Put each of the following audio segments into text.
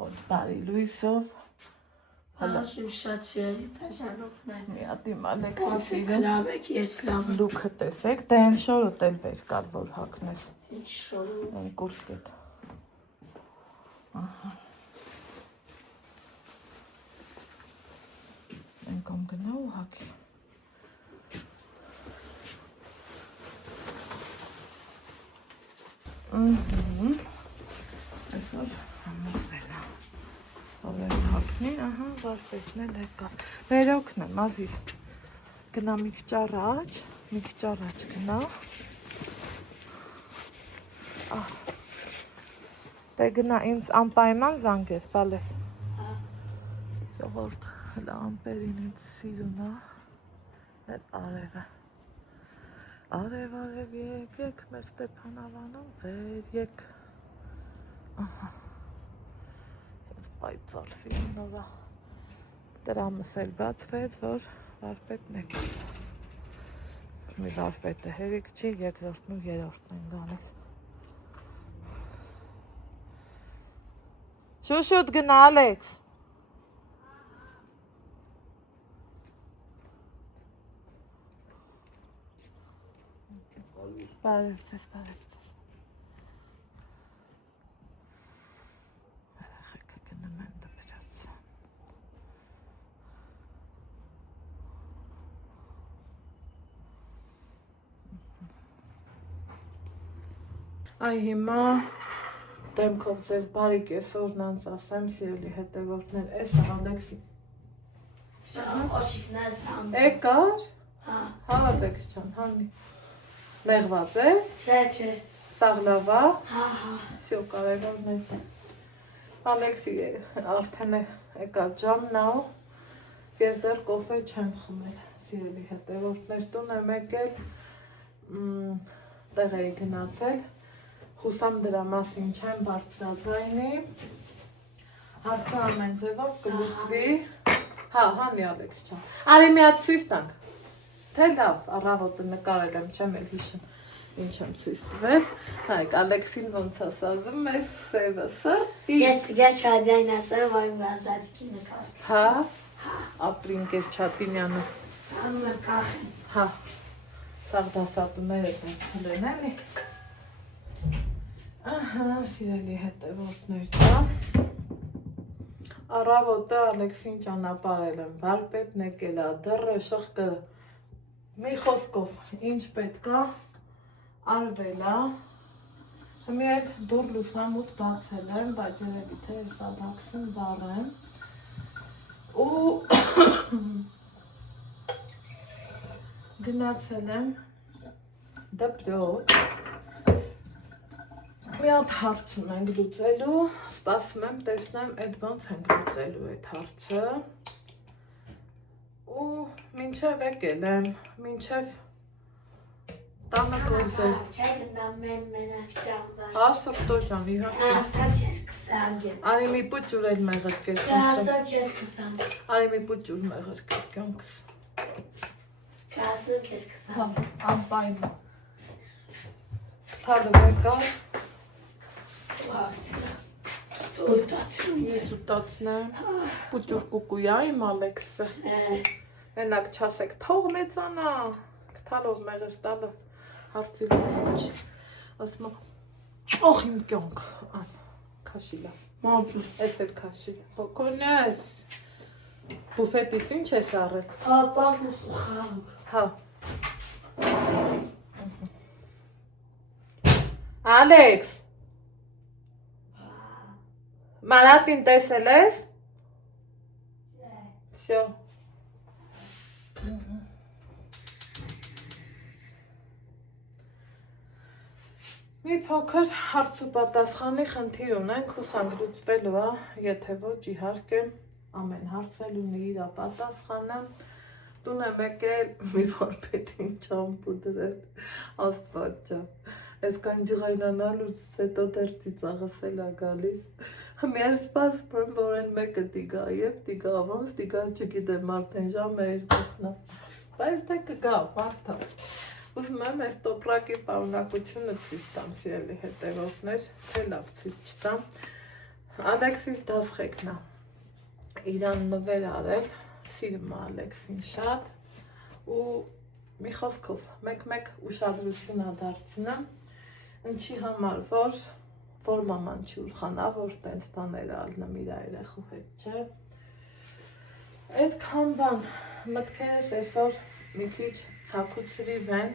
Ողոտ բարի լույսով Հաշիվ շատ սիրելի փեսանոքներ մի հատ իմ Ալեքսիսին լավեք ես լավ լուքը տեսեք, դե այն շորոտ էլ վեր կար, որ հագնես ինչ շորում այն կուրտկետ այն կոմ գնա ու հագի այսօր համոզվել է որ ես հագնի, վարպետն էլ եկավ վերոքն եմ, ազիս գնա մի քիչ առաջ գնա դե գնա ինձ անպայման զանգես, բալես ժողովուրդ հլա ամպերին ինձ սիրուն այդ արև եկեք մեր Ստեփանավանում վեր եկ պայծառ սիրունովա տրամս էլ բացվեց, որ վարպետն եկավ մի վարպետը հերիք չի, երկրորդն ու երրորդն են գալիս շուշուտ գնա Ալեքս բարևձեզ երեխեքը գնում են դպրաց այ հիմա դեմքով ձեզ բարի կեսօրն անց ասեմ սիրելի հետևորդներ, էս Ալեքսի եկար հա Ալեքս ջան հանի մեղված ես չէ սաղ լավ է հա всё կարևորն է Ալեքսի արդեն եկա ժամն է ես դեռ կոֆե չեմ խմել սիրելի հետևորդներ տուն եմ եկել տեղ էի գնացել Խուսամ դրա մասին չեմ բարձրաձայնի, հարցը ամեն ձևով կլուծվի, հանի Ալեքս ջան, արի մի հատ ցույց տանք, թե լավ, առավոտը նկարել եմ, չեմ էլ հիշում, ինչ եմ ցույց տվել, հայք Ալեքսին ոնց ասազում ես սևը սրտի, Ես գաչադյան ասեմ, այ վազատքի նկար, հա, ապրինկեր Չապինյանը, նկախեն, հա, սաղ դասատուները դարձել են էլի, սիրելի հետևորդներ դա առավոտը Ալեքսին ճանապարհել եմ վարպետն եկել է դռը շղկը մի խոսքով ինչ պետք է արվել է մի այդ դուր լուսամուտ բացել եմ բայց երևի թե հեսա բաքսին վառեմ ու գնացել եմ դպրոց Մի հատ հարց ունենք լուծելու, սպասում եմ տեսնեմ այդ ոնց ենք լուծելու այդ հարցը ու մինչև եկել եմ, մինչև տանը գործել Չէ գնա մենակ ճամբար, Հա սուրտո ջան, իհարկե հաստակ ես 20 եմ, Արի մի պուճուր էլ մեղրկեր հաստակ ես 20, Արի մի պուճուր մեղրկեր կյանքս հաստակ ես 20, Հա, անպայման Կթալը եկար Ես ուտացնեմ, պուճուր կուկույա իմ Ալեքսը, մենակ չասեք, թող մեծանա, կթալով մեղր տալը, հարցի լուծիչ, ասմա, օխ իմ կյանք, կաշի լավ, ես էլ կաշի, պոքորն ես, բուֆետից ինչ ես առել, հա, պակ ու խաղուկ, հա, Ալեքս, Մանատին տեսել ես? Всё. Մի փոքր հարց ու պատասխանի խնդիր ունենք, հուսանք լուծվելու է, եթե ոչ իհարկե ամեն հարց էլ ունի իր պատասխանը։ Տուն եմ եկել մի վարպետին ճամպուդրել, Աստված ջան։ Այսքան ջղայնանալուց հետո դեռ ծիծաղս էլ է գալիս։ Մեր սպասում եմ, որ են մեկը տիգա և տիգա ոնց, տիգա չգիտեմ արդեն ժամը 2-ն է, բայց թե կգա, մարդա, ուզում եմ այս տոպրակի պարունակությունը ցույց տամ, սիրելի հետևորդներ, թե լավ ցույց չտամ, Ալեքսիս դասխեկն է, իրան նվեր արել, սիրում է Ալեքսին շատ ու մի խոսքով մեկ ուշադրություն է դարձնում, ինչի համար, որ մաման չի ուրխանա, որ տենց բաներ ալնում իր երեխու հետ, չէ։ Այդքան բան, մտքերս այսօր մի քիչ ցաքուցրիվ են,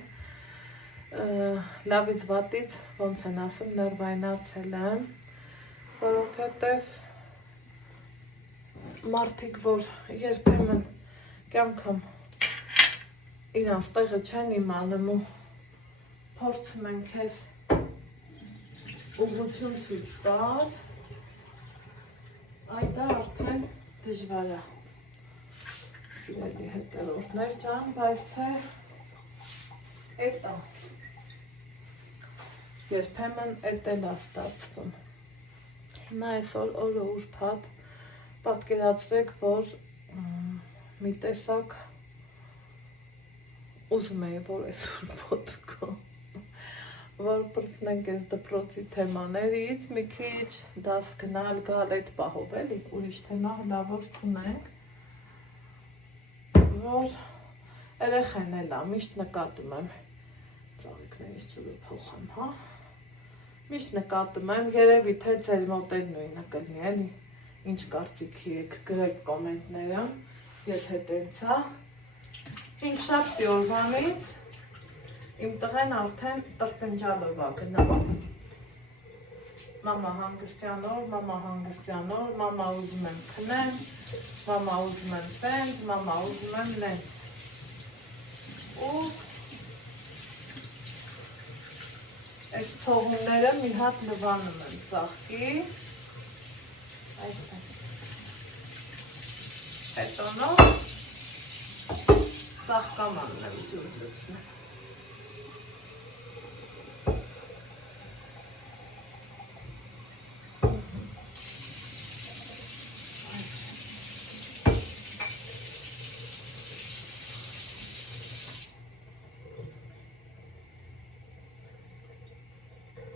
լավից վատից, ոնց են ասում, ներվայնացել եմ, որովհետև մարդիկ, որ երբեմն կյանքում իրանց տեղը չեն իմանում ու փորձում են քեզ ուղղություն ցույց տալ, այդ արդեն դժվար է, սիրելի հետևորդներ ջան, բայց թե էդ է, երբեմն էդ էլ է ստացվում։ Հիմա այսօր օրը ուրբաթ, պատկերացրեք, որ մի տեսակ ուզում էի, որ այսօր պոդկա, որ պրծնենք այս դպրոցի թեմաներից, մի քիչ դաս գնալ գալ այդ պահով էլի, ուրիշ թեմա հնավոր չունենք, որ երեխեն էլ է, միշտ նկատում եմ, ծաղիկներից ջուրը փոխեմ, հա, միշտ նկատում եմ, երևի թե ձեր մոտ էլ նույնը կլինի, էլի, ինչ կարծիքի եք, գրեք կոմենտները, եթե տենց է, 5-7 օրվանից իմ տղեն արդեն տրտնջալով է գնում, մամա հանգստյան օր, մամա ուզում եմ քնեմ, մամա ուզում եմ տենց, մամա ուզում եմ լենց, ու այս ցողունները մի հատ լվանում եմ ծաղկի, հետո նոր ծաղկամանն եմ ջուր լցնում։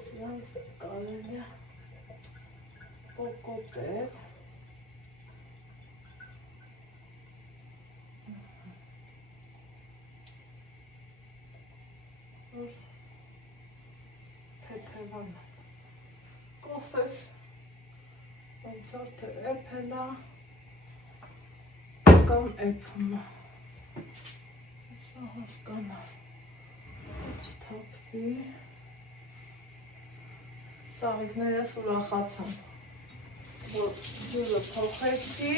Սրանց կարելի է կոկոտել։ Թեթևան կոֆես, ոնց որ թե էփելա կամ էփումը, սա հասկանա, չթափվի, ծաղիկներս ուրախացան, որ ջուրը փոխեցի,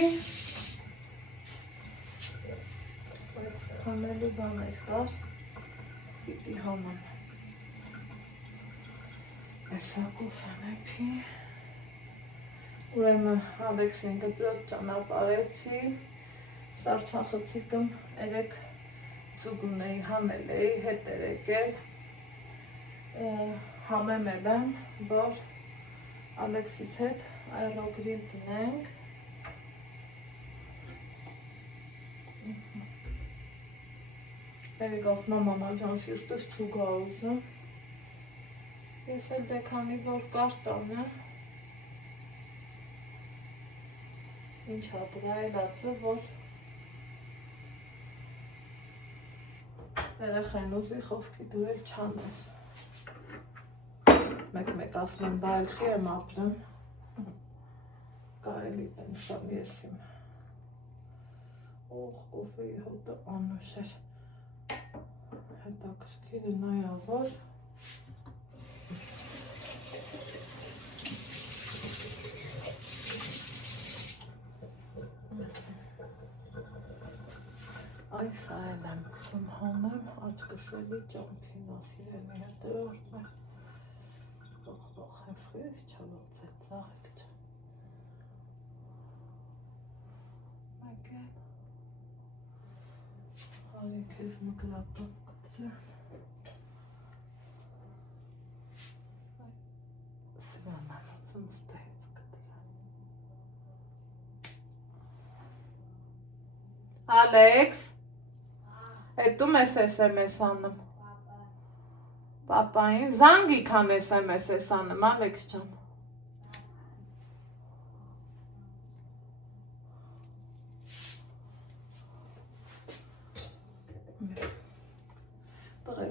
բայց հանելու բան այս կար, պիտի հանեմ, այսա կոֆեն էփի, ուրեմն Ալեքսին դպրոց ճանապարհեցի, Սարցախցիկում երեք ծուգուն էի համել էի, հետ էր եկել, համեմել եմ, որ Ալեքսիս հետ այռոգրիլ դնենք, երիկով մամամա ջան սիրտս ծուգա ուզում, ես էլ դե քանի որ կարտան է, ինչ հապրայլացը, որ երեխեն ուզի խոսքի դու էլ չանես, մեկ ասում եմ բայլխի եմ ապրում, կարելի տենսան ես իմ, օղ կոֆեի հոտը անուշ էր, հետաքրքիրը նայա որ, այս այլ եմ կսում հանեմ, աչկս էլի ճամփին ասիրելի հետևորդներ, հենց խույս չալոցել ծաղիկ չա, մեկ էլ, հարի կեզ մկրատով կծեմ, սրան անոցում ստայից կտրան, Ալեքս, հետում ես SMS անում, պապային, զանգի քան SMS անում, Ալեքս ջան,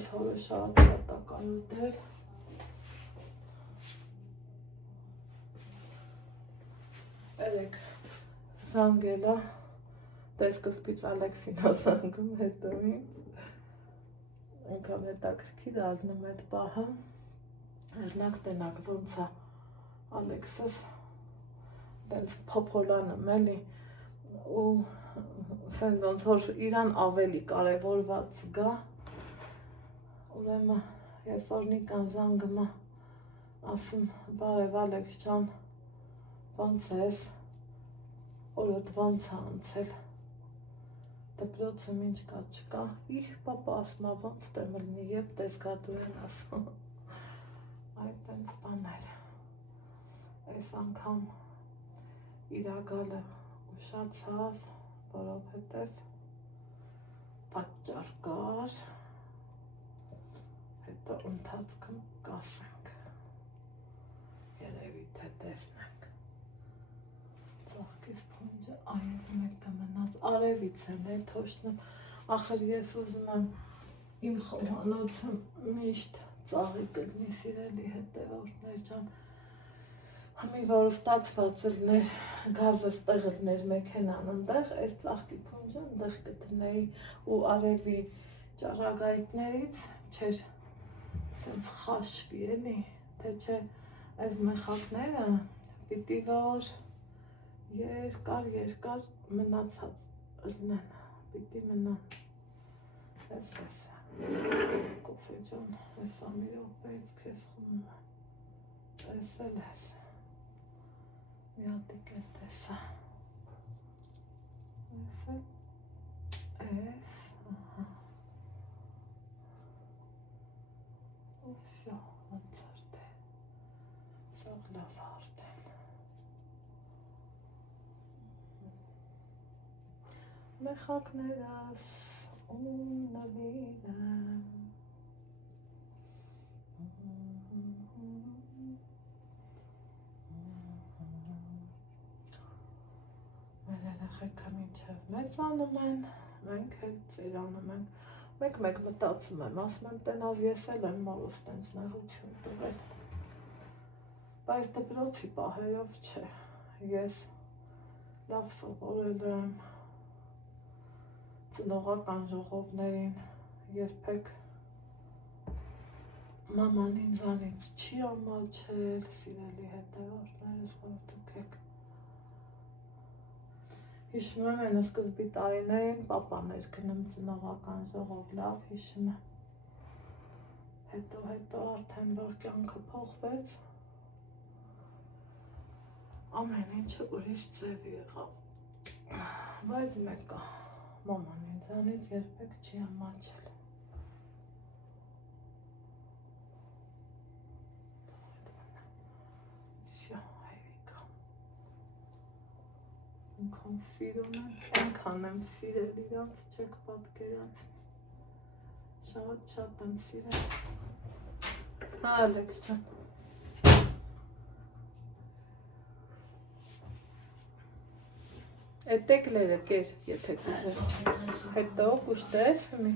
այս հորը շատ տակարուտել։ Երեք զանգելա, դե սկզբից Ալեքսին զանգում, հետո ինձ։ Ինքան հետաքրքիր առնում այդ պահը։ Հերնակ տենակ ոնց է Ալեքսս տենց փոփոլանում էլի ու սենց ոնց որ իրան ավելի կարևորված գա, ուրեմն երբ որ Նիկան զանգում է, ասում բարև Ալեքս ջան, ոնց ես, օրդ ոնց է անցել, դպրոցում ինչ կա չկա, իհ պապա ասում է ոնց դեմ լինի, երբ տեսգադու են ասում, այդ տենց բաներ, այս անգամ իրագալը ուշացավ, որովհետև պատճառ կար, հետո ընթացքում կասենք, երևի թե տեսնենք, ծաղկիս փունջը այեզ մեկը մնաց, արևից եմ է թոշնում, ախր ես ուզում եմ իմ խոհանոցը միշտ ծաղի կլնի սիրելի հետևորդներ ջան, Մի որ ստացված լներ, գազը ստեղ լներ մեքենան ընդեղ, այս ծաղկի փունջը ընդեղ կտնեի ու արևի ճառագայթներից չէր սենց խաշվի էլի, թե չէ այս մեխակները պիտի որ երկար մնացած լնեն, պիտի մնան, ես կոֆե ջան, ես ամի րոպեից քեզ խմում եմ, տեսել ես Մի հատիկ էլ տեսա, ես, ու վսյո, ոնց արդեն, սաղ լավ արդեն, մեխակներս ու նվին եմ, Մեր երեխեքը մինչև մեծանում են, մենք էլ ծերանում ենք, մեկ մտածում եմ, ասում եմ տենազ ես էլ եմ մորոս տենց նեղություն տվել, բայց դպրոցի պահերով չէ, ես լավ սովորել եմ ծնողական ժողովներին, երբեք մաման ինձանից չի ամաչել, սիրելի հետևորդներս, որ դուք եք Հիշում եմ են սկզբի տարիներին պապան էր գնում ծնողական ժողով լավ հիշում եմ, հետո արդեն որ կյանքը փոխվեց, ամեն ինչը ուրիշ ձև եղավ, բայց մեկը մաման ինձանից երբեք չի ամաչել, Ինքան սիրուն եմ, այնքան եմ սիրել իրանց, չեք պատկերացնի, շատ եմ սիրել, Ալեքս ջան, Այդ տեկլերը կեր, եթե կուզես, հետո կուշտես մի,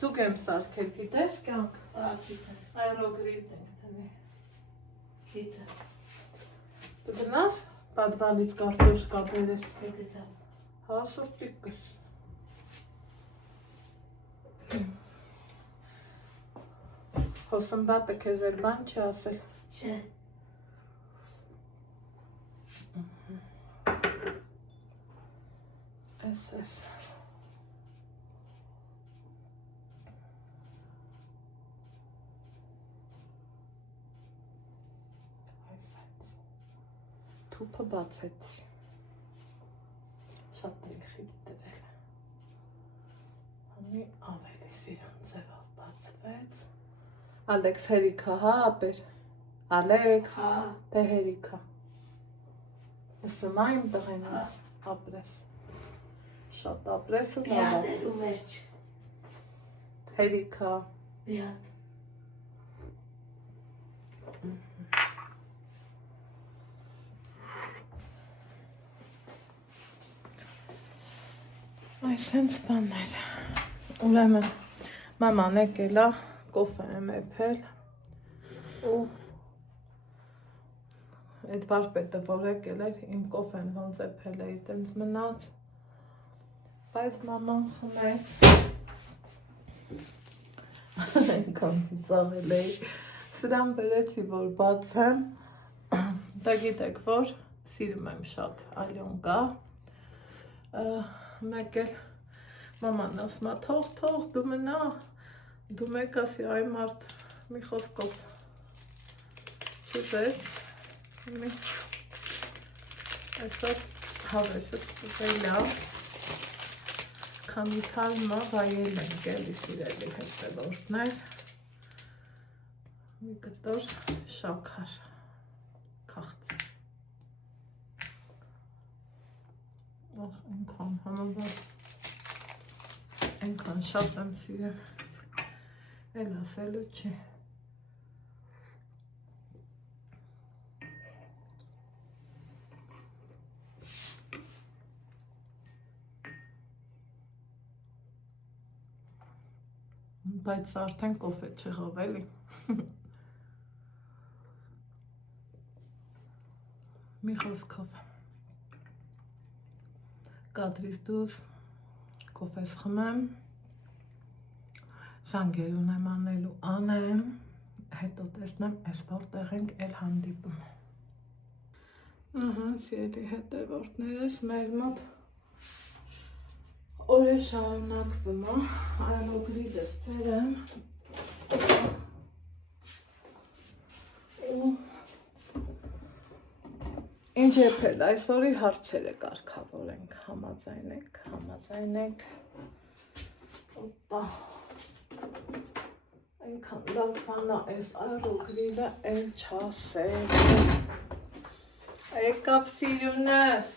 ծուկ եմ սարքել, գիտես կյանք, այրոգրիտ ենք տնի, Գիտեմ, Դու գնաս պատվալից կարտոշկա բերես, գիտեմ, հա սուրտիկս, Հոսնբատը քեզ էլ բան չի ասել, չէ, Ես, Թուփը բացեցի, շատ էի խիտ դրել, Համի ավելի սիրուն ձևով բացվեց, Ալեքս հերիքա, հա ապեր, Ալեքս, թե հերիքա, Եսմա իմ տղենից, ապրես, շատ ապրես ու մի հատ էլ ու վերջ, հերիքա, մի հատ, Այս հենց բաններ, Ուրեմն մաման եկել է կոֆե եմ եփել ու այդ վարպետը որ եկել էր իմ կոֆեն ոնց եփել էի տենց մնաց բայց մաման խմեց այնքան ծիծաղել էի սրան բերեցի որ բացեմ դա գիտեք որ սիրում եմ շատ ալյոնկա մեկ էլ մաման ասում է թող դու մնա դու մեկ ասի այ մարդ մի խոսքով չուտեց այսօր հավեսը ստուգել է քանի թալմա վայել ենք էլի սիրելի հետևորդներ մի կտոր շաքար քաղցր այնքան համավար այնքան շատ եմ սիրեմ էլ ասելու չի բայց արդեն կոֆե չեղավ էլի մի խոսքով կադրից դուրս կոֆես խմեմ զանգեր ունեմ անելու անեմ հետո տեսնեմ այս որտեղ ենք էլ հանդիպում սիրելի հետևորդներս մեր մոտ օրը շարունակվում է այլոգրիդս բերեմ ու ինչ եփել այսօրի հարցերը կարգավորենք համաձայնենք օպա այնքան լավ բան է այս այլոգրիդը էլ չասել եկավ սիրունս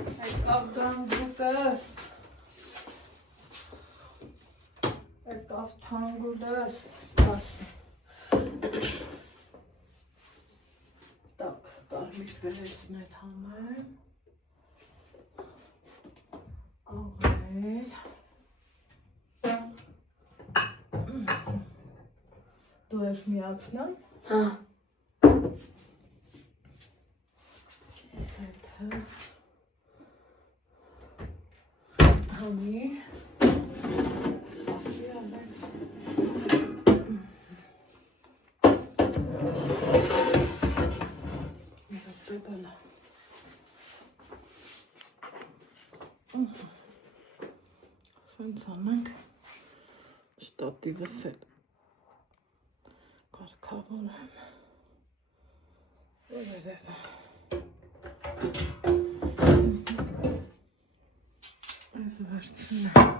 եկավ գանդուկս եկավ թանգուլս սպասի տակ կարմիր բերեցնել համեմ աղել դու ես միացնեմ Հա ձեթը Honey, սպասի ամենս բելա սենց անենք շտատիվս էլ կարգավորեմ վերևը այս վերցնեմ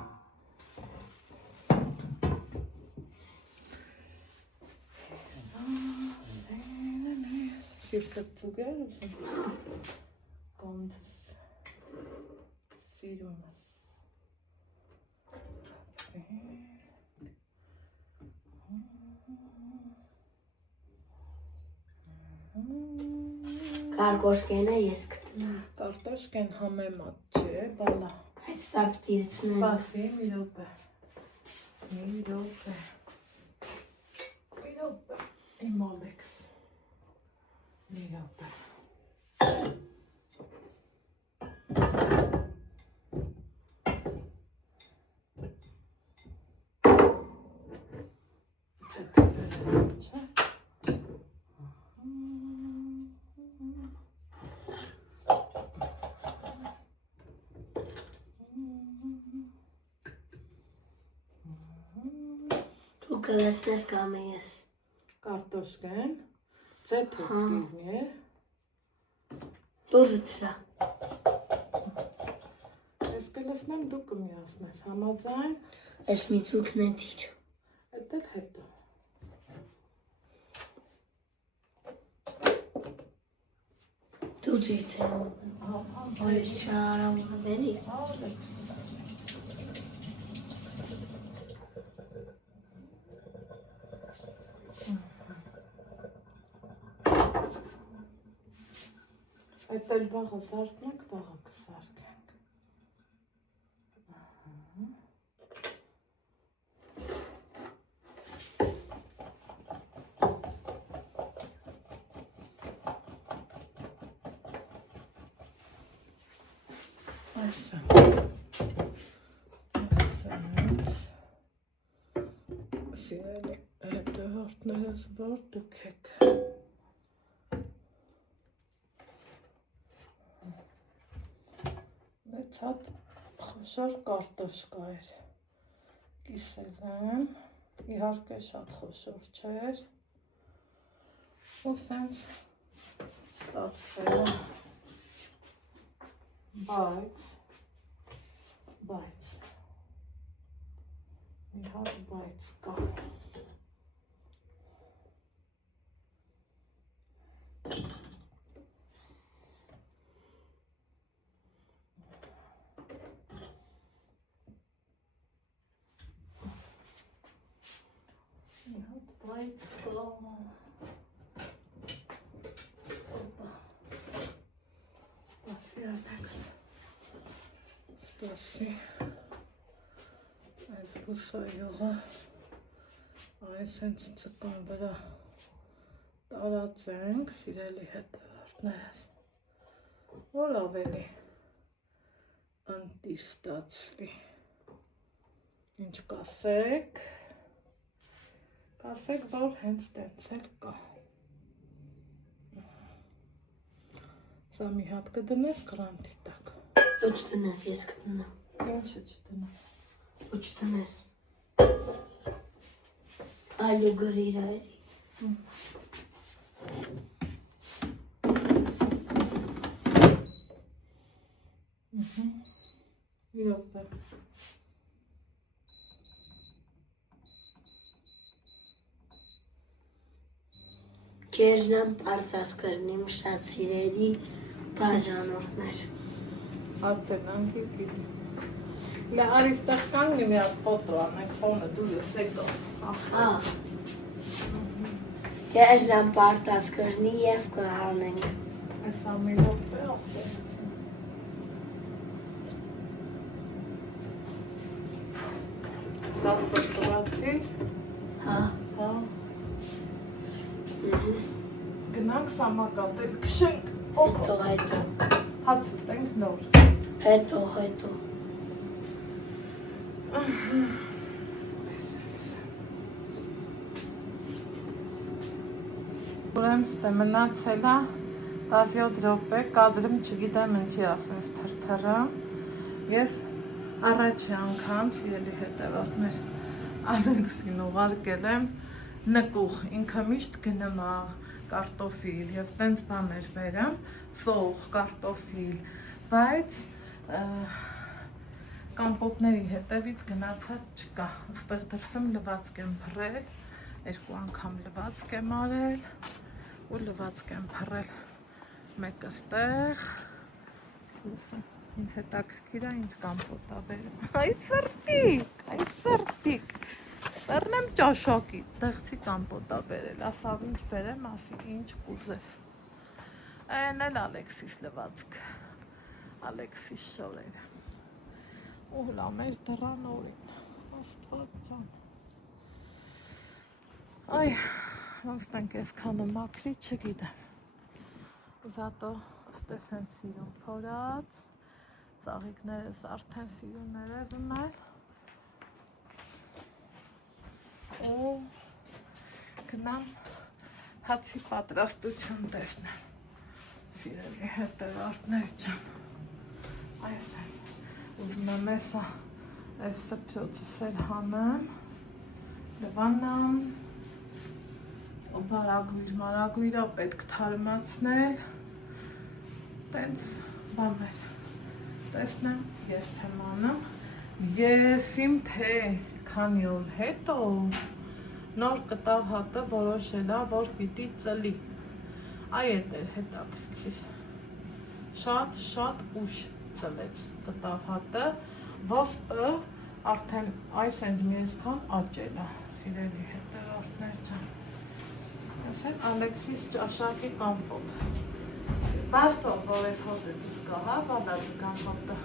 Սիրտը ծուգեր ուզում կոնցս սիրումս Կարկոշկենը ես կտնեմ Կարտոշկեն համեմատ չէ, բալա Այդ ստապտիցն Սպասի, մի րոպե իմ Ալեքս մի րոպե Դու կլսնես կամ ես Կարտոշկեն ձեթը դիվնի է Դու զծրա Ես կլսնեմ դու կմիացնես համաձայն Ես մի ծուկն է դիր Էդ էլ հետո Դու ձեթ է Որից չարամ հավելի Այդ էլ վաղը զարդնենք, վաղը կզարդենք Սիրելի հետևորդներս, որ դուք եք մեծ հատ խոշոր կարտոշկա էր կիսել եմ, իհարկե շատ խոշոր չէր ու սենց ստացվել բայց մի հատ բայց կա Բայց կա Սպասի Ալեքս Սպասի Այս բուսայողը այս հենց ծկան վրա տարածենք սիրելի հետևորդներս որ ավելի անտի ստացվի ինչ կասեք Կասեք, որ հենց տենց էլ կա Սա մի հատ կդնես կրանտի տակ Ոչ տնես, ես կտնեմ Ինչը չդնեմ Ոչ տնես Այլու գրիր այլի Իրոք է Քեզնամ պարտաս կրնիմ շատ սիրելի բաժանորդներ Արդեն անգիր գիտի Լա արիստեղ կանգնի մի հատ ֆոտո անենք ֆոնը դու լսեկո Քեզնամ պարտաս կրնի և կհանենք Այս ամենով է Լավ ֆոտորացիր Հա Գնանք սամակատել քշենք Հետո Հաց ուտենք նոր Հետո Ուրեմն ստե մնացել է 17 րոպե, կադրում չգիտեմ ինչի ասես թրթրը Ես առաջի անգամ սիրելի հետևորդներ Ալեքսին ուղարկել եմ նկուղ, ինքը միշտ գնում է կարտոֆիլ և տենց բաներ բերեմ, սող, կարտոֆիլ, բայց կամպոտների հետևից գնացած չկա, ստեղ դրսում լվացք եմ փռել, 2 անգամ լվացք եմ արել ու լվացք եմ փռել, մեկը ստեղ, ինձ հետաքրքիր է ինձ կամպոտ ա բերում, այ սրտիկ, Բեռնեմ ճաշակի, տեղցի կամպոտ ա բերել, ասավ ինչ բերեմ, ասի ինչ կուզես, են էլ Ալեքսիս լվացք, Ալեքսիս շորերը, ու հլա մեր դրան օրին, աստված ջան, այ, ոնց տենք ես քանը մաքրի չգիտեմ, զատո ստես են սիրում փորած, ծաղիկներս արդեն սիրում ներևում են, ու գնամ հացի պատրաստություն տեսնեմ, սիրելի հետևորդներ ջան, այս այս, ուզում եմ այս սփրոցս էլ հանեմ, լվանամ, ու բարագույրը պետք թարմացնել, տենց բաներ, տեսնեմ երբ եմ անում, ես իմ թե քանի օր հետո նոր կտավ հատը որոշել է, որ պիտի ծլի, այդ էր հետաքրքիր, շատ ուշ ծլեց կտավ հատը, ոսպը արդեն այս հենց մի այսքան աճել է, սիրելի հետևորդներ ջան, ես էլ Ալեքսիս ճաշակի կամպոտ, բաստոն, որ ես հոտետից կահա, բադացի կամպոտը,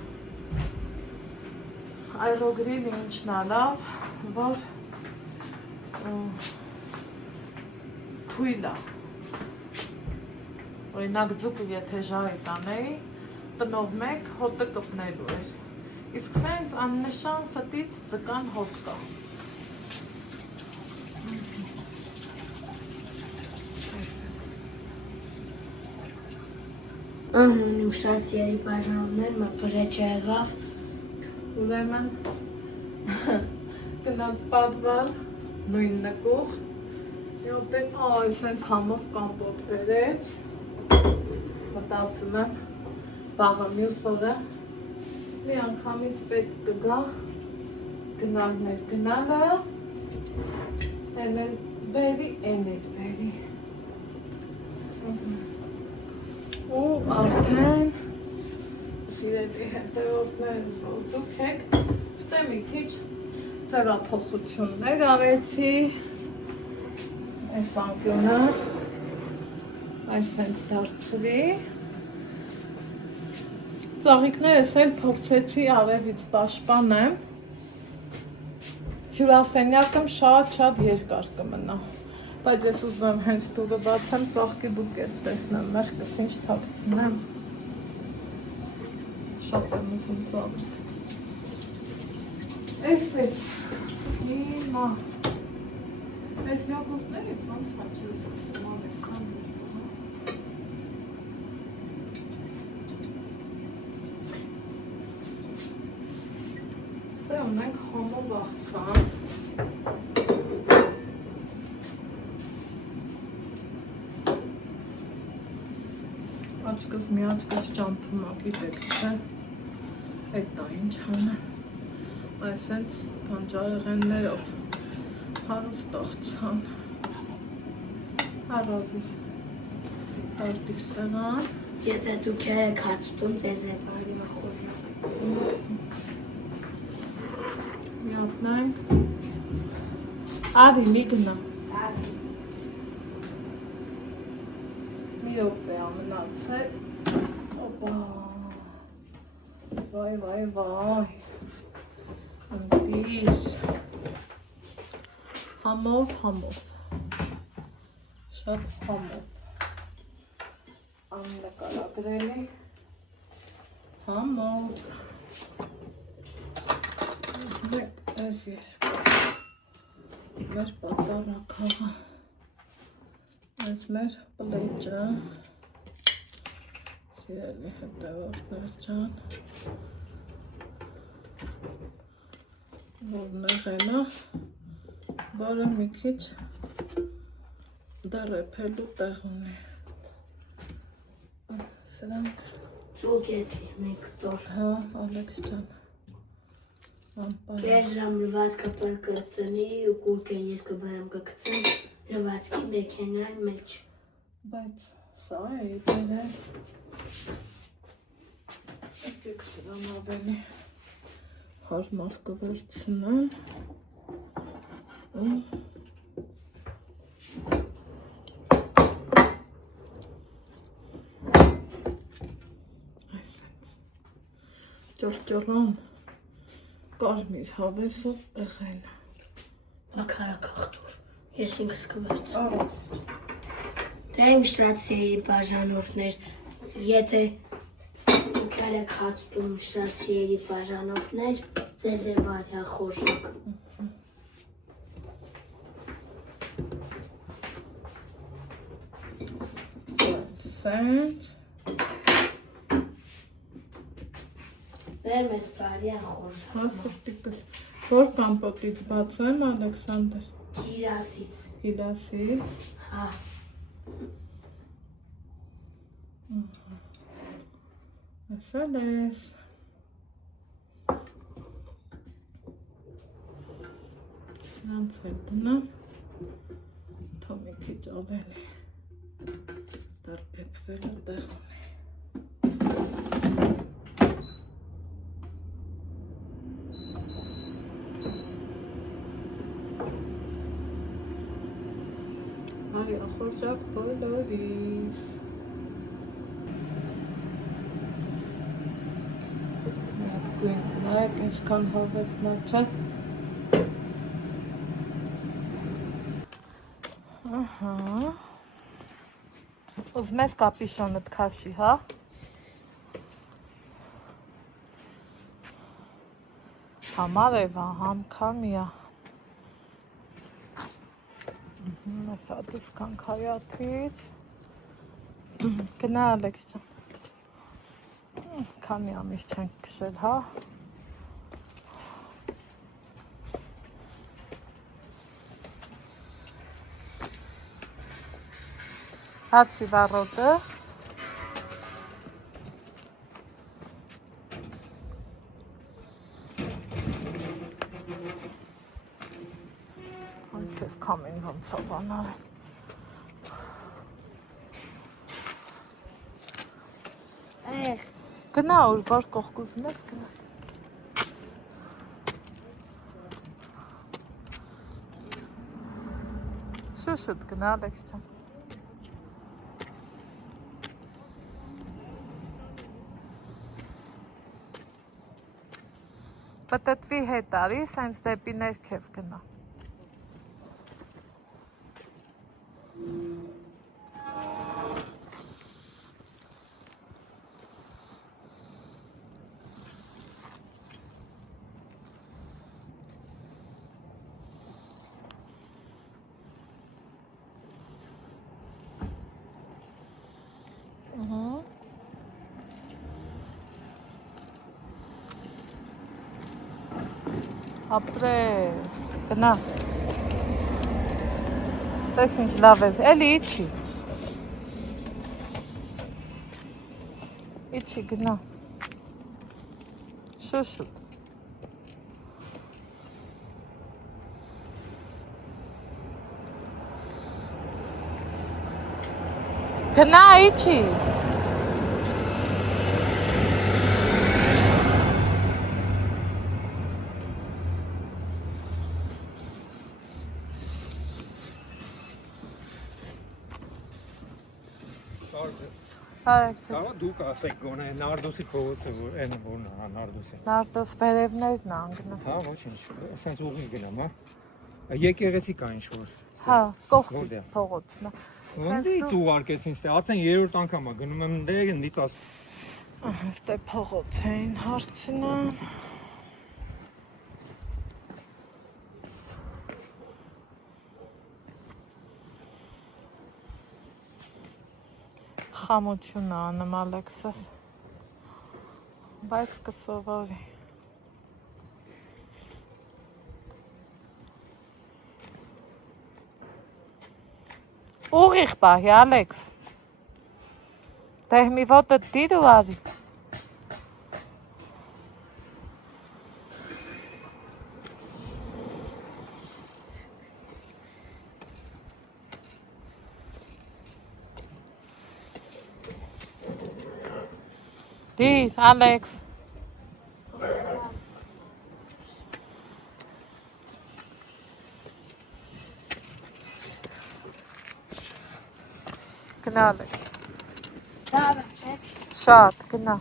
Այրոգրիլը ինչն է լավ, որ թույլ է, օրինակ ձուկը եթե ժարի տանեի, տնով մեկ հոտը կպնելու էր։ Իսկ սենց աննշան ստից ձկան հոտ կա։ Իմ շատ սիրելի բաժանումներ, մպրեչ եղավ։ Ուրեմն գնաց պատվալ, նույն նկուղ, յոտեք սենց համով կամպոտ բերեց, մտածում եմ վաղը մյուս օրը մի անգամից պետք կգա գնալներ գնալը, են էլ բերի, են էլ բերի։ Ու արդեն սիրելի հետևորդներս, որ դուք եք, ստե մի քիչ ձևափոխություններ արեցի, այս անկյունը, այս հենց դարձրի, ծաղիկներս էլ փորձեցի ավելից պաշտպանեմ, հյուրասենյակում շատ երկար կմնա, բայց ես ուզում եմ հենց դուրը բացեմ, ծաղկի բուկետ տեսնեմ, մեղքս ինչ թաքցնեմ, շատ եմ ուզում ծաղիկ։ Էս, հիմա, այս յոգուրտներից ոնց հաչես Ալեքսանդր տղա։ Ստե ունենք հոմով աղցան։ Աչկս մի աչկս ճամփում ա, գիտեք, չէ, էդ դա ինչ անեմ, այս հենց բանջարեղեններով հարուստ աղցան, առազիս տարտիկ սեղան, Եթե դուք եք հացտում, ձեզ է բարի խորժակ։ միատնենք, արի մի գնա, մի րոպե ամնացել, օպա, վայ, ընտիր, համով, շատ համով, աննկարագրելի, համով, այս երկու, մեր պատառակաղը, այս մեր պլեջը, սիրելի հետևորդներ ջան, որ նեղենա, որը մի քիչ դարեփելու տեղ ունի, սրանք Ծուգետի մեկ տոր։ հա, Ալեքս ջան, Կես ժամ լվացքը պրկծնի ու կուրկեն ես կբարամ կկցեմ լվացքի մեքենայի մեջ։ բայց սա է ետերը, եկեք սրան ավելի հարմար կվերցնեմ, այսենց, ճորճորան, կարմիր հավեսով եղել։ Ակարակախտուր, ես ինքս կվերցնեմ։ Արաստ։ Դե իմ շատ սիրելի բաժանորդներ, եթե դուք եք հացտում շատ սիրելի բաժանորդներ, ձեզ է բարի խորժակ։ Սենց։ Բերմ ես բարի խորժակ։ Հասրտիկս, որ կամպոտից բացեմ, Ալեքսանդր։ Գիրասից։ Գիլասից։ Հա։ Ասալ ես։ Սրանց էլ տնամ, թո մի քիչ ավելի դարպեպվելու տեղ ունի։ Արի ախորժակ բոլորիս։ Մի հատ գույն նայեք, ինչքան հավեսնա չէ։ Ահա։ Ուզում ես կապիշոնդ քաշի, հա։ Համար Էվա, համքամիա։ Ասա դուսքան քայաթից։ Գնա Ալեքս ջան։ Քանի ամիս չենք քշել, հա։ Հացի վառոտը։ Այս կամին ոնց է բանալ։ Գնա ուր որ կողք ուզում ես գնա։ Շուշուտ գնա Ալեքս ջան։ Պտտվի հետ արի, սենց դեպի ներքև գնա։ Ապրես, գնա։ Տես ինչ լավ ես, էլի իչի։ Իչի գնա։ Շուշուտ։ Գնա իչի։ Կարո դուք ասեք գոնե Նարդոսի փողոցը որ այն որն է, Նարդոսի։ Նարդոս վերևներն անգնա։ Հա, ոչինչ, ասենց ուղի գնամ, հա։ Եկեղեցի կա ինչ որ։ Հա, կողքի փողոցն է։ Ոնց ուղարկեցին ստե, արդեն երրորդ անգամ է գնում եմ դեր, ինձ աս։ Ստե փողոց էին հարցնա։ Խամություն է անում Ալեքսս, բայց կսովորի։ Ուղիղ պահի Ալեքս, դեհ մի ոտը դիր ու արի։ Դիր, Ալեքս։ Գնա Ալեքս։ Շատ, գնա։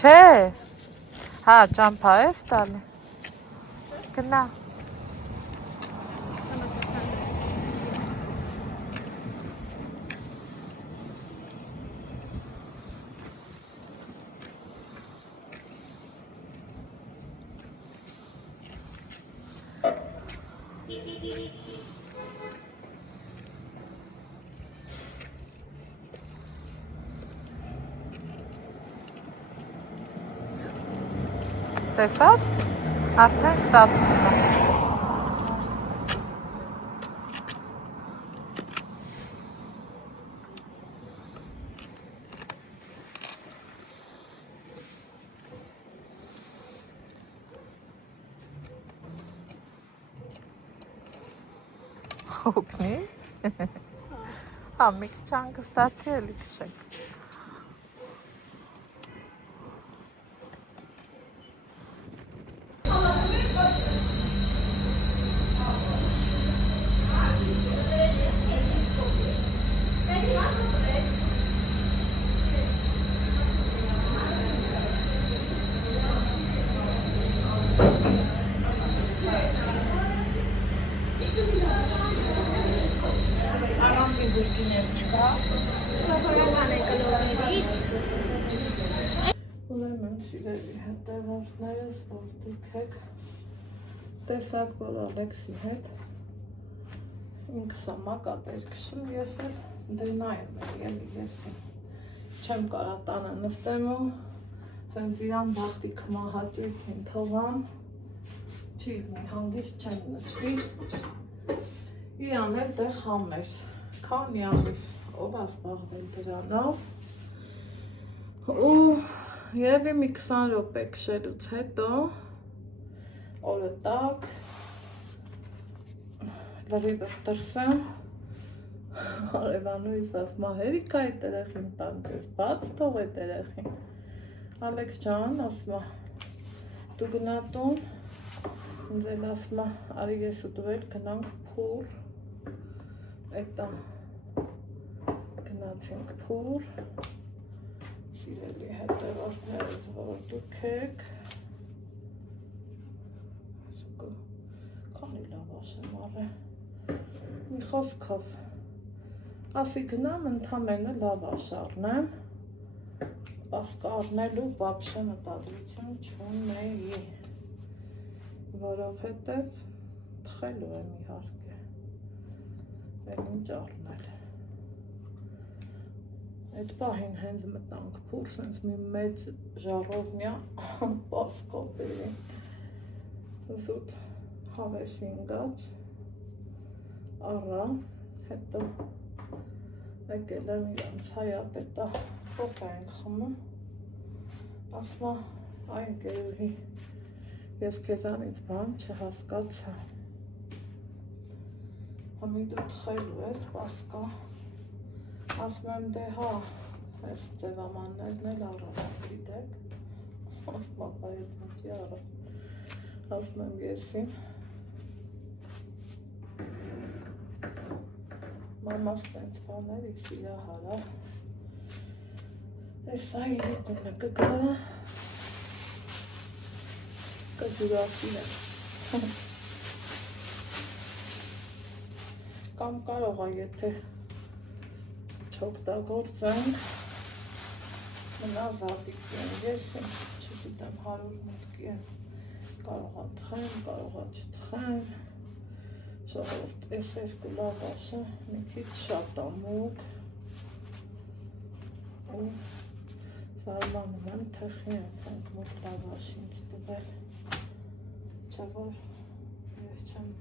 Չէ, հա, ճամփա ես տալի։ Գնա։ Տեսար, արդեն ստացվում է։ Օգնի՞ր։ Հա, մի քիչ հանգստացի էլի քշեք։ Ուրեմն սիրելի հետևորդներս, որ դուք եք տեսակ, որ Ալեքսի հետ ինքս ամակատեր քշում, ես էլ դնայեմ էլի, ես չեմ կարա տանը նստեմ ու սենց իրան բախտի կմահաճույքին թողամ, չի լինի, հանգիստ չեմ նշվի, իրան էլ դե խամես, քանի ամիս ով ասպաղվել դրանով, ու երևի մի 20 րոպե քշելուց հետո օրը տակ լրիվս դրսեմ հարևանույս ասմա հերիք այդ երեխին տանք ես բաց թող այդ երեխին Ալեքս ջան ասմա դու գնա տուն ինձ էլ ասմա արի ես ու դու էլ գնանք փուր էտա գնացինք փուր սիրելի հետևորդներս որ դուք եք քանի լավաշ եմ արել մի խոսքով ասի գնամ ընդամենը լավաշ առնեմ պասկա առնելու վաբշե մտադրություն չունեի որովհետև թխելու եմ իհարկե էլ ինչ առնել այդ պահին հենց մտանք փուր սենց մի մեծ ժառովնյա պասկով բերին զուտ հավեսի ընգած առա հետո եկել եմ իրանց հայատ էտա կոֆե ենք խմում ասմա այ ընկերուհի ես քեզանից բան չհասկացա համի դու թխելու ես պասկա ասում եմ դե հա այս ձևամաններն էլ առավ գիտեք ասմա բայդ մտի առավ ասում եմ եսին մամաս տենց բաներ իք սիրա հարա ես այ իրիկունը կգա կջուրասին է կամ կարող է եթե չօգտագործենք մնա զատիկի են ես չգիտեմ 100 մտքի են կարող է թխեմ, կարող է չթխեմ ժողովուրդ ես երկու լավաշը մի քիչ շատ ամուկ ու զարմանում եմ թխի են սենք մոտ լավաշ ինձ տվել չէ որ ես չեմ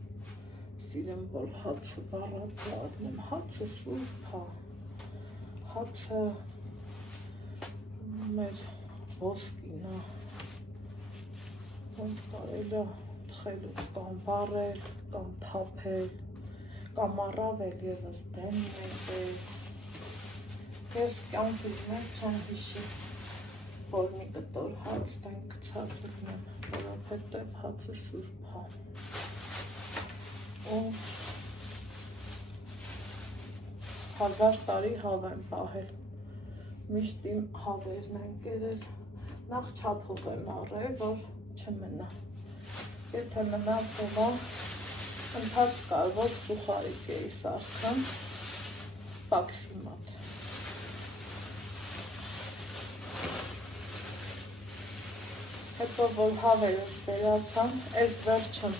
սիրեմ որ հացը վառած է ադնեմ հացը սուրբ է հացը մեր ոսկին է ոնց կարելի է թխելուց կամ վառել, կամ թափել, կամ առավել ևս դեմ ներել ես կյանքից մեր չեմ հիշի որ մի կտոր հաց տեն գցած ըգնեմ որովհետև հացը սուրբ է ու 1000 տարի հավ եմ պահել միշտ իմ հավերն են կերել նախ չափով եմ առել որ չմնա եթե մնացել է ընթաց կար որ սուխարիկ էի սարքան պաքսիմատ հետո որ հավերս վերացան այս վերջն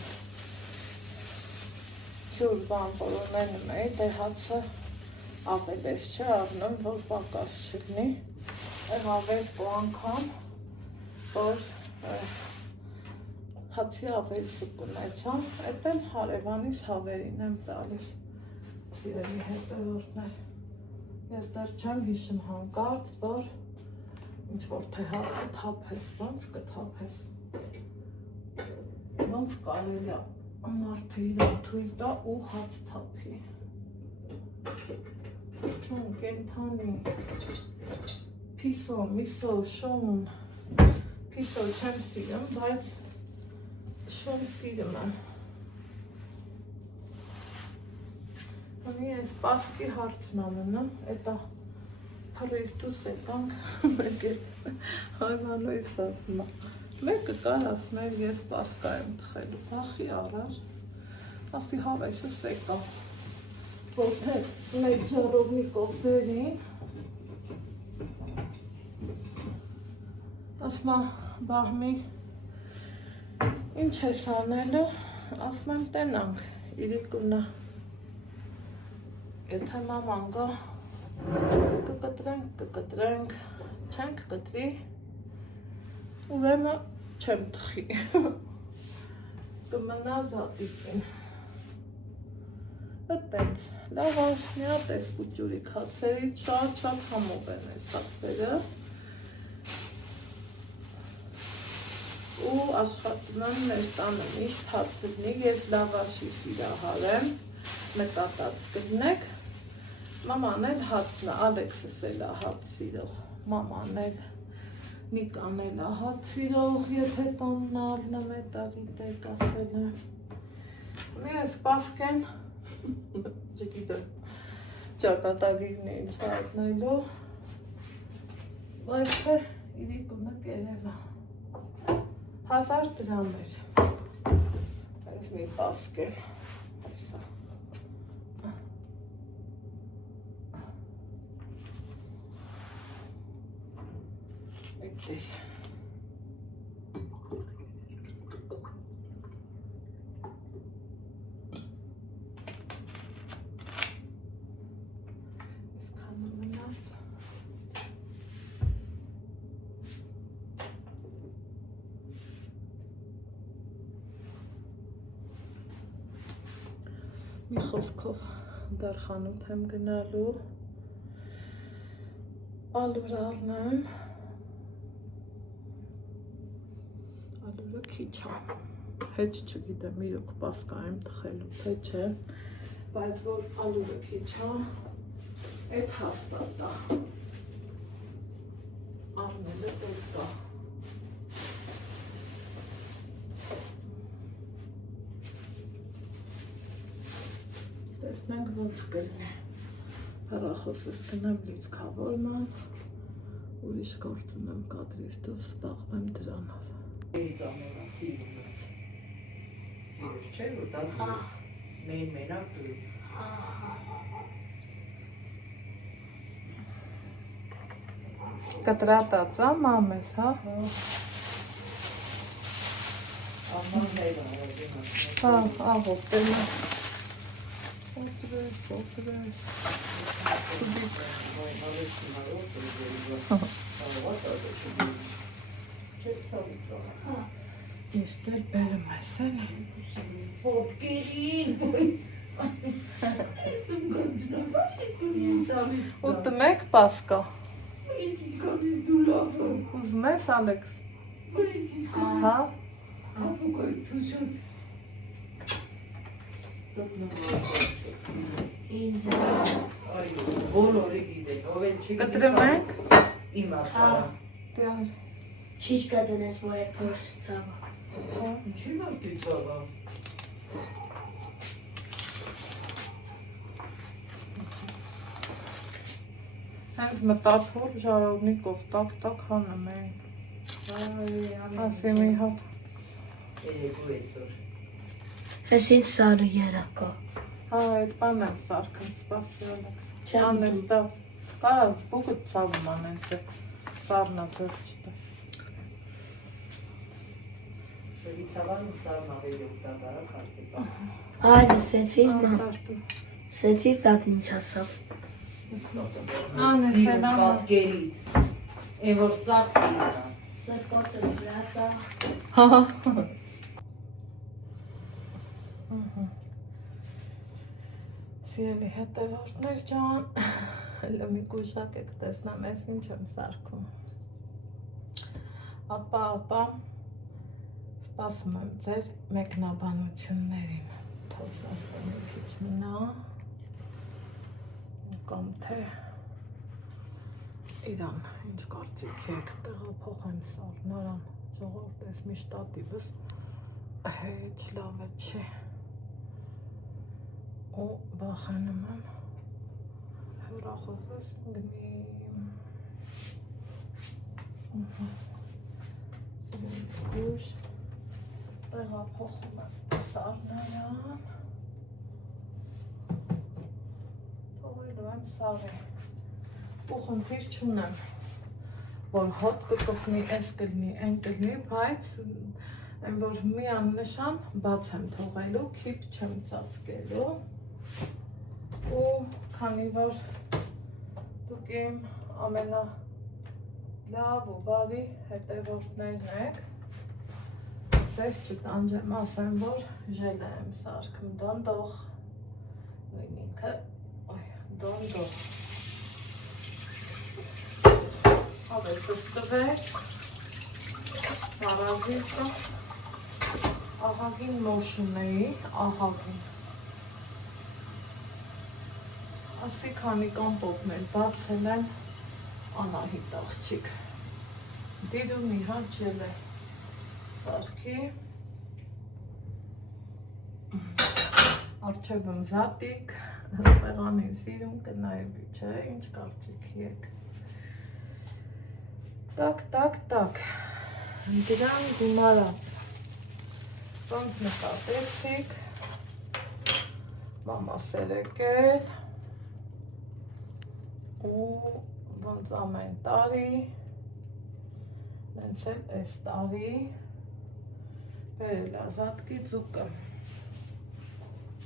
քյուր բան որ ունենում էի դե հացը ավելես չէ առնում որ պակաս չլինի եղավ երկու անգամ որ հացի ավելցուկ ունեցա, էդ էլ հարևանիս հավերին եմ տալիս, սիրելի հետևորդներ, ես դեռ չեմ հիշում հանկարծ, որ ինչ-որ թե հացը թափես, ոնց կթափես, ոնց կարելի է մարդը իրան թույլ տա ու հաց թափի, շուն, կենթանի, պիսո, միսո, շուն, պիսո չեմ սիրում, բայց շուն սիրում եմ։ Հանի այս պասկի հարցն ամենը, էտա փրես դուս եկանք, մեկ էտ հայմանույս ասմա։ Մեկը կար ասում էր ես պասկա եմ թխելու, բախի առար, ասի հավեսս եկա, որ թե մեկ ժառովնի կողբերին, ասմա բահմի ինչ ես անելու, ասում եմ տենանք, իրիկունը, եթե մաման գա, կկտրենք, չենք կտրի, ուրեմն չեմ տխի, կմնա զատիկին, այդպես, լավաշ, մի հատ ես կուջուրի կացերից, շատ համով են ես հացերը, ու աշխատում եմ մեր տանը միշտ հացրնի, ես լավաշի սիրահար եմ, նկատած կլնեք, մաման էլ հացնա, Ալեքսս էլ է հաց սիրող, մաման էլ, Նիկան էլ է հաց սիրող, եթե տոնն ալնը մետաղի տեք ասել է, մի ես պասկեն, չգիտեմ, ճակատագիրն է ինչ հայտնելու, բայց թե իրիկունը կերևա, 1000 դրամ էր, այս մի պասկել, այսա, այդպես, մի խոսքով դար խանութ եմ գնալու, ալուր առնեմ, ալուրը քիչ է, հեչ չգիտեմ իրոք պասկա եմ տխելու, թե չէ, բայց որ ալուրը քիչ է, էդ հաստատ է, առնելը դեր կա, տեսնենք ոնց կրնի, հեռախոսս տնեմ լիցքավորման, ուրիշ գործ ունեմ կադրից դուրս սպաղվեմ դրանով։ Էից ամենա սիրումս, իրս չէ, որ դա դուրս, մենակ դուրս։ Կտրատած է մամես, հա։ Ամաններ արագին Հա, ահո, տենա։ Օտրես, Իսկ էլ բերում ես էլ է։ Հոպկերին, Ու տմեք պասկա։ դուլավ, Ուզում ես Ալեքս։ Հա։ Ինձ բոլորի գիտեք, ով էլ չի Կտրմենք։ իմ ասարա։ Դիար։ քիչ կդնես, որ այդ փոշը ցավը։ Ինչի մարդի ծավա։ Հենց մտափոր ժարովնիկով տակ հանում են։ Ասի մի հատ։ Երեկու այսօր։ Ես ինձ սարը երակա։ Հա, այդ բան եմ սարքն, սպասի Ալեքս։ Չեմ Անես ուտում։ դա, կարավ բուկը ծավում անենց է, սարնա ձեր չտես։ Շերի ծավալը սարն ավելի ուտակարա կարտիկա։ Այ լսեցիր մամ, լսեցիր տատն ինչ ասավ։ Անես էլ անա։ Պատկերի, են որ սաղ սիրնա։ Սրկոցը գրածա։ Հա։ Սիրելի հետևորդներ ջան, լմի կուժակ եք տեսնամ, ես ինչ եմ սարքում։ Ապա, սպասում եմ ձեր մեկնաբանություններին, թոսաստը մի քիչ մնա, կամ թե իրան, ինչ կարծիք եք, տեղափոխեմ սարնարան, ժողովուրդ ես մի շտատիվս, հեչ լավ է չի, ու վախենում եմ, հեռախոսս գնիմ, սիրից գուշ, տեղափոխում եմ սարնարան, թողելու եմ սարի, ու խնդիր չունեմ, որ հոտ կկպնի, այս կլնի, այն կլնի, բայց այն որ միան նշան բաց եմ թողելու, քիփ չեմ ծածկելու ու քանի որ դուք իմ ամենալավ ու բարի հետևորդներն եք, ձեզ չտանջեմ, ասեմ, որ ժելա եմ սարքում, դոնդող, նույն ինքը, դոնդող, ավեսս տվեց, հարազիկը, ահագին մոշուն էի, ահագին, ասի քանի կամպոտներ բացել եմ, Անահիտ աղջիկ, դիրում մի հատ ժելե սարքի, առջևում զատիկ, սեղանին սիրում կնայվի, չէ, ինչ կարծիքի եք։ Տակ, դրան դիմարած, ոնց նկատեցիք, մամասել եկել, ու ոնց ամեն տարի, նենց էլ այս տարի, բերել ազատքի ձուկը,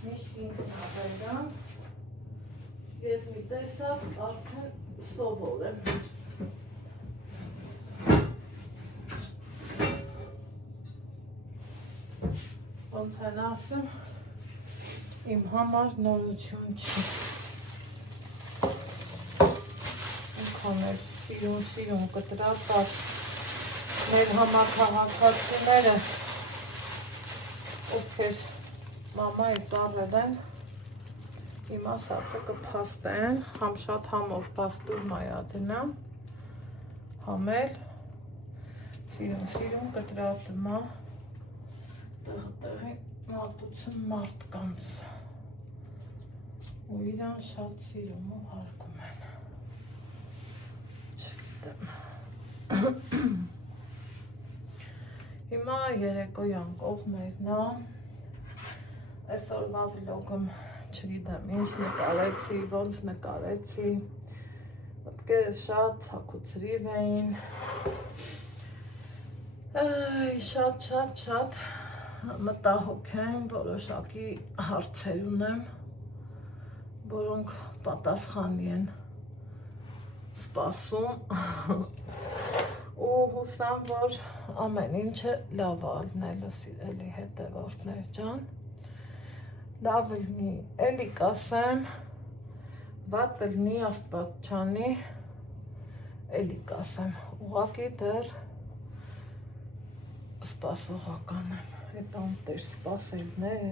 միշտ ինքն ավերան, ես մի տեսավ, արդեն սովոր եմ, ոնց են ասեմ, իմ համար նորություն չի, սիրուն կտրատած մեր համակարգացիները, ովքեր մամայից առել են, իմ ասածը կփաստեն, համ շատ համով պաստուրմայա դնամ, համել, սիրուն կտրատմա, տեղի մատուցում մարդկանց, ու իրան շատ սիրում ու հարգում են, չգիտեմ, հիմա երեկոյան կողմերնա, այսօրվա վլոգում չգիտեմ ինչ նկարեցի, ոնց նկարեցի, մտքերը շատ ցաքուցրիվ էին, շատ մտահոգ եմ, որոշակի հարցեր ունեմ, որոնք պատասխանի են սպասում ու հուսամ, որ ամեն ինչը լավ ալնելը սիրելի հետևորդներ ջան, լավ լնի, էլի կասեմ, վատ լնի Աստված չանի, էլի կասեմ, ուղղակի դեռ սպասողական եմ, հետ անտեր սպասելներ,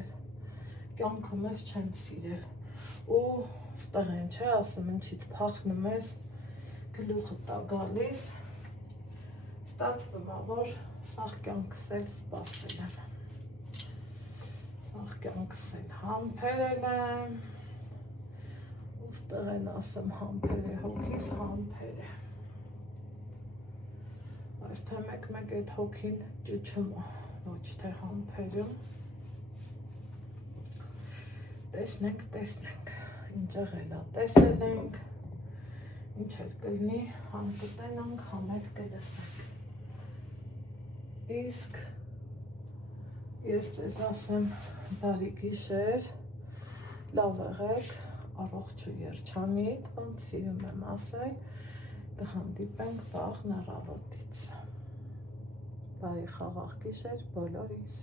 կյանքում ես չեմ սիրել ու ստեղ են չէ ասում ինչից փախնում ես գլուխը տա գալիս, ստացվում է, որ սաղ կյանքս էլ սպասել եմ, սաղ կյանքս էլ համբերել եմ, ու ստեղ են ասում համբեր է, հոգիս համբեր է, այս թե մեկ այդ հոգին ճուչում է, ոչ թե համբերում, տեսնենք, ինչ եղել է, տեսել ենք, ինչ էլ կլնի, համ կտենանք, համ էլ կլսենք, իսկ ես ձեզ ասեմ բարի գիշեր, լավ եղեք, առողջ ու երջանիկ, ոնց սիրում եմ ասել, կհանդիպենք վաղ առավոտից, բարի խաղաղ գիշեր բոլորիս։